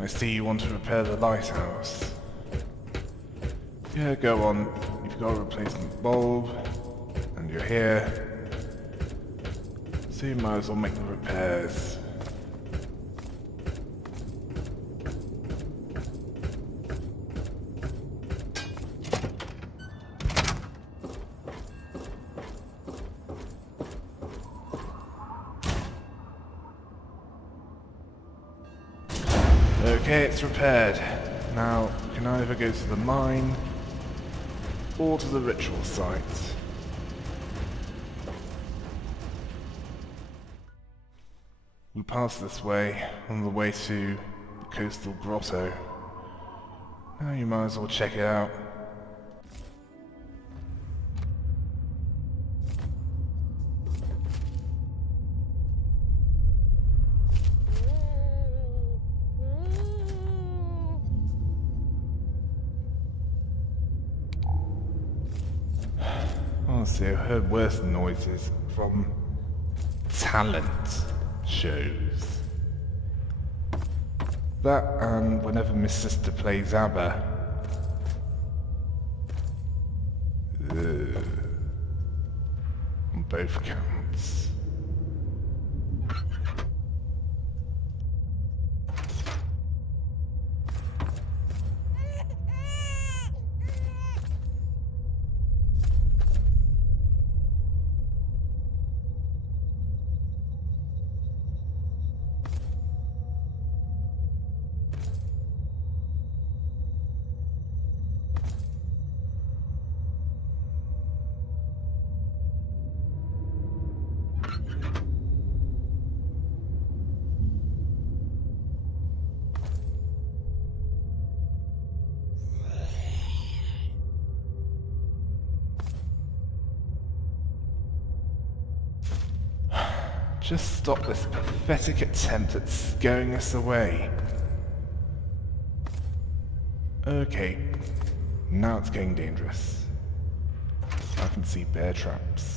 I see you want to repair the lighthouse. Yeah, go on. You've got a replacement bulb, and you're here. So you might as well make the repairs. Okay, it's repaired. Now, we can either go to the mine or to the ritual site. We pass this way on the way to the coastal grotto. Now you might as well check it out. Honestly, I've heard worse noises from talent shows. That and whenever my sister plays ABBA. On both counts. Just stop this pathetic attempt at scaring us away. Okay, now it's getting dangerous. I can see bear traps.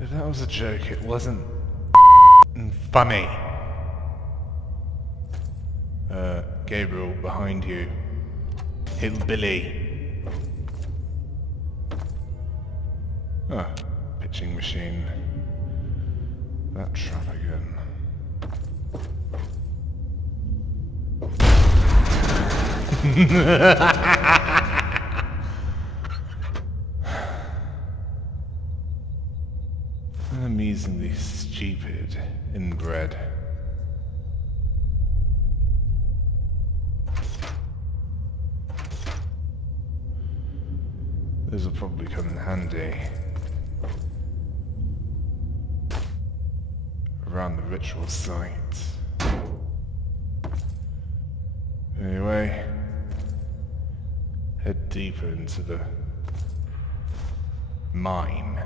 If that was a joke, it wasn't funny. Gabriel, behind you. Hillbilly. Ah, pitching machine. That trap again. Amazingly stupid inbred. Those will probably come in handy around the ritual site. Anyway, head deeper into the mine.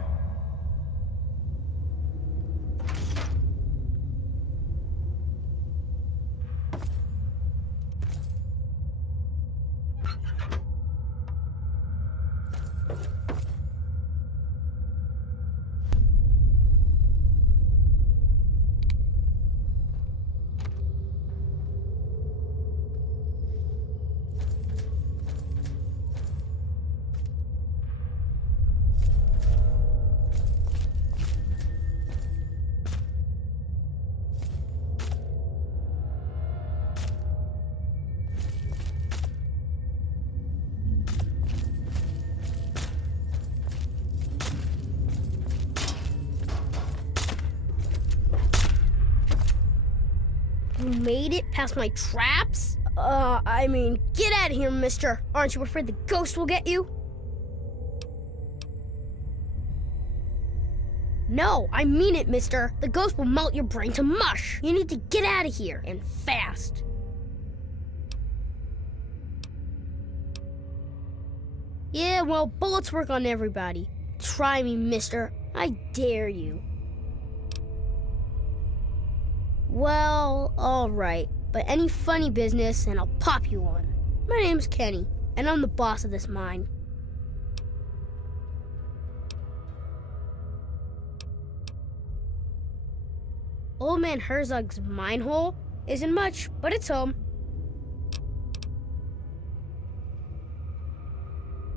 You made it past my traps? I mean, get out of here, mister. Aren't you afraid the ghost will get you? No, I mean it, mister. The ghost will melt your brain to mush. You need to get out of here, and fast. Yeah, well, bullets work on everybody. Try me, mister. I dare you. Well, alright. But any funny business and I'll pop you one. My name's Kenny, and I'm the boss of this mine. Old Man Herzog's mine hole isn't much, but it's home.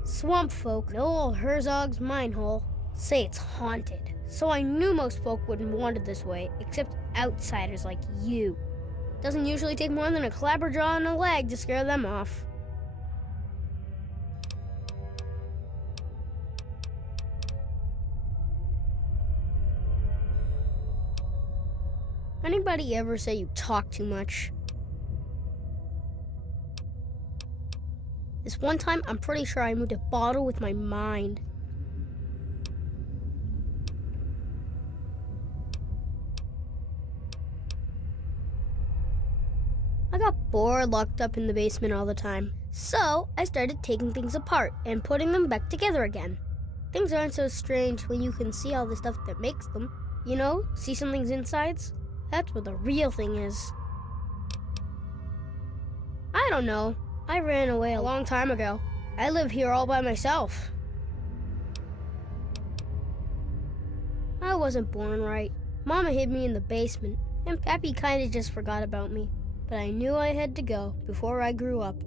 Swamp folk know old Herzog's mine hole, say it's haunted. So I knew most folk wouldn't want it this way, except outsiders like you. Doesn't usually take more than a clapperjaw and a leg to scare them off. Anybody ever say you talk too much? This one time, I'm pretty sure I moved a bottle with my mind. I got bored locked up in the basement all the time. So I started taking things apart and putting them back together again. Things aren't so strange when you can see all the stuff that makes them. You know, see something's insides? That's what the real thing is. I don't know. I ran away a long time ago. I live here all by myself. I wasn't born right. Mama hid me in the basement, and Pappy kinda just forgot about me. But I knew I had to go before I grew up.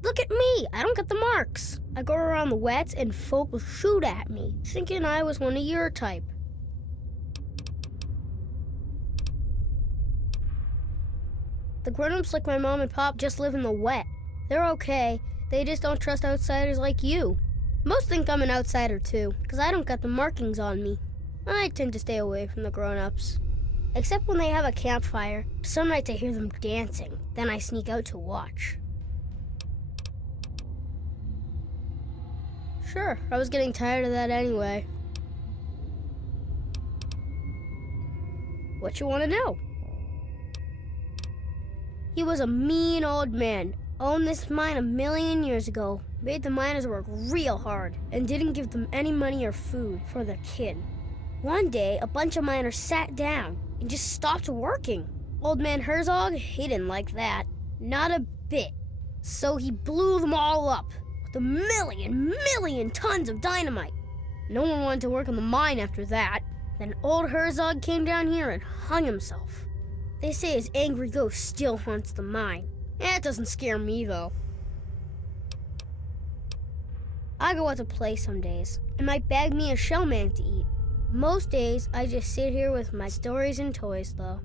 Look at me! I don't get the marks. I go around the wets and folk will shoot at me, thinking I was one of your type. The grown-ups like my mom and pop just live in the wet. They're okay. They just don't trust outsiders like you. Most think I'm an outsider too, because I don't got the markings on me. I tend to stay away from the grown-ups. Except when they have a campfire. Some nights I hear them dancing. Then I sneak out to watch. Sure, I was getting tired of that anyway. What you want to know? He was a mean old man. Owned this mine 1,000,000 years ago. Made the miners work real hard and didn't give them any money or food for their kid. One day, a bunch of miners sat down and just stopped working. Old Man Herzog, he didn't like that. Not a bit. So he blew them all up with 1,000,000 tons of dynamite. No one wanted to work in the mine after that. Then old Herzog came down here and hung himself. They say his angry ghost still haunts the mine. That doesn't scare me, though. I go out to play some days, and might bag me a shellman to eat. Most days, I just sit here with my stories and toys, though.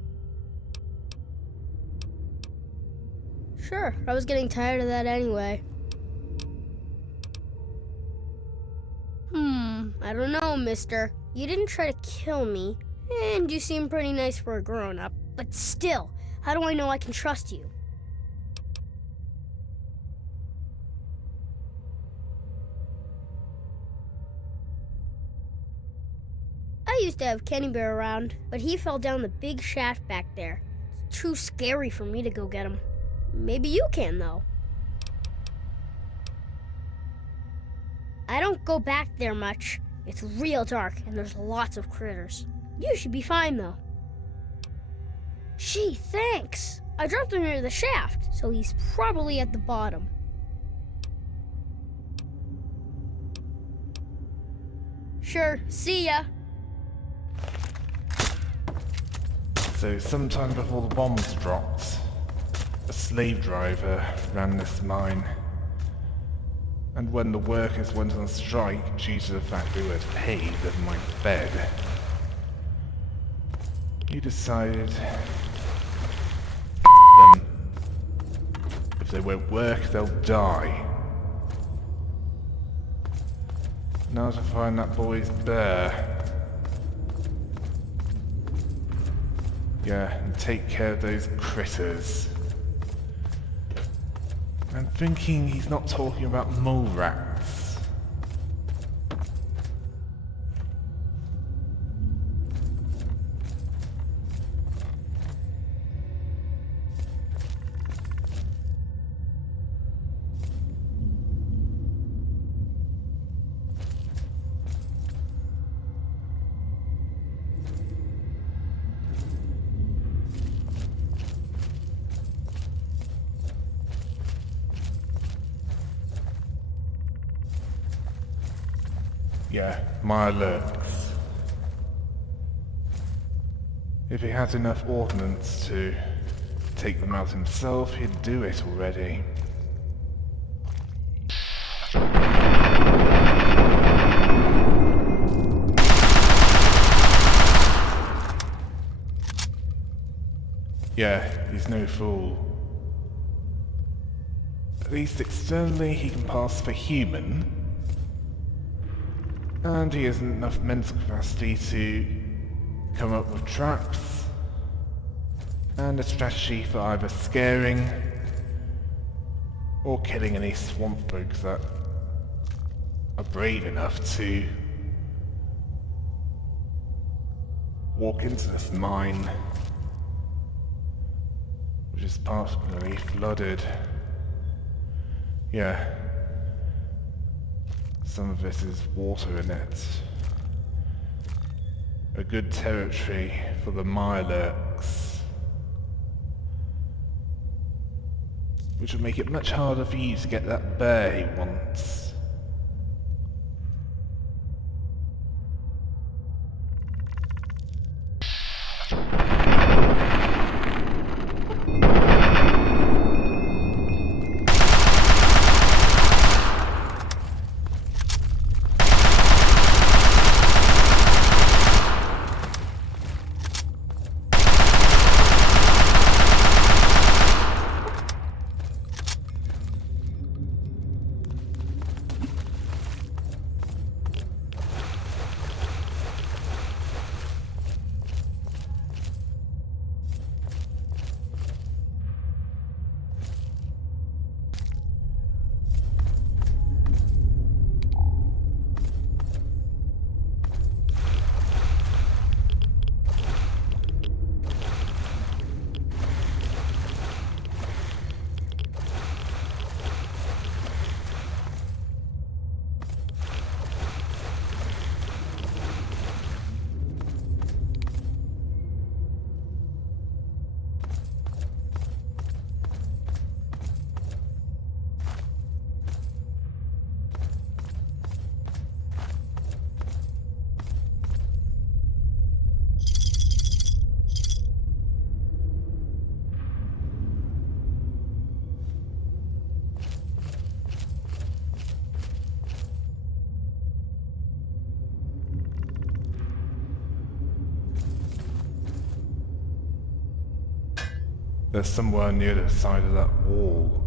Sure, I was getting tired of that anyway. I don't know, mister. You didn't try to kill me, and you seem pretty nice for a grown-up. But still, how do I know I can trust you? I used to have Kenny Bear around, but he fell down the big shaft back there. It's too scary for me to go get him. Maybe you can, though. I don't go back there much. It's real dark, and there's lots of critters. You should be fine, though. Gee, thanks. I dropped him near the shaft, so he's probably at the bottom. Sure, see ya. So sometime before the bombs dropped, a slave driver ran this mine. And when the workers went on strike due to the fact they were paid and like fed, he decided them. If they won't work, they'll die. Now to find that boy's bear. Yeah, and take care of those critters. I'm thinking he's not talking about mole rats. Yeah, my lurks. If he had enough ordnance to take them out himself, he'd do it already. Yeah, he's no fool. At least externally he can pass for human. And he has enough mental capacity to come up with traps and a strategy for either scaring or killing any swamp folks that are brave enough to walk into this mine, which is partially flooded. Yeah. Some of this is water in it. A good territory for the Mirelurks, which will make it much harder for you to get that bear he wants. There's somewhere near the side of that wall.